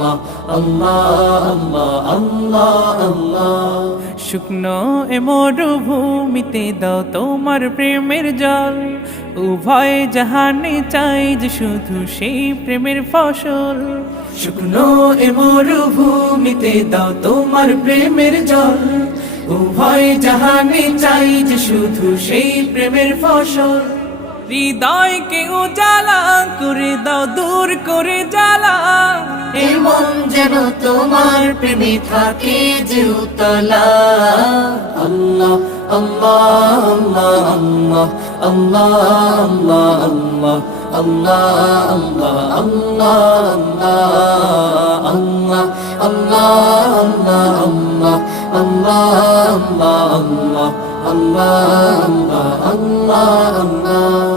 আল্লাহ আল্লাহ আল্লাহ আল্লাহ। শুকনো এ মরুভূমিতে দাও তোমার প্রেমের জল, উভয় জাহানে চাই যে শুধু সেই প্রেমের ফসল। শুকনো এ মরুভূমিতে দাও তোমার প্রেমের জল, উভয় জাহানে চাই যে শুধু সেই প্রেমের ফসল। হৃদয়কে উজালা করে দাও, দূর করে জ্বালা, এই মন যেন তোমার প্রেমে থাকে যে উতলা। আল্লাহ আল্লাহ আল্লাহ আল্লাহ আল্লাহ আল্লাহ আল্লাহ আল্লাহ আল্লাহ আল্লাহ আল্লাহ আল্লাহ আল্লাহ আল্লাহ আল্লাহ আল্লাহ আল্লাহ আল্লাহ আল্লাহ।